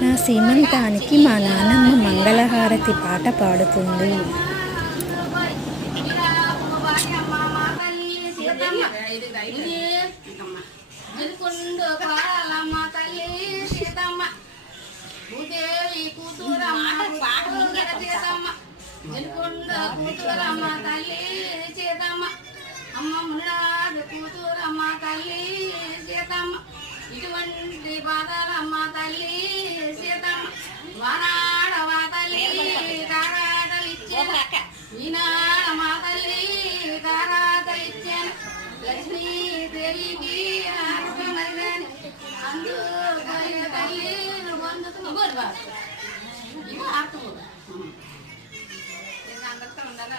నా సీమంతానికి మా నాన్నమ్మ మంగళహారతి పాట పాడుతుంది. ఇటువంటి బాధలమ్మ తల్లి సీతమ్మ వానాడ మా తల్లి కారాటలిచ్చాను ఈనాడ మా తల్లి కారాటలిచ్చాను లక్ష్మీదేవికి ఆడమని అందుకని తల్లి పొందుతుంది ఇవి ఆడుతూ అందరితో ఉండాలి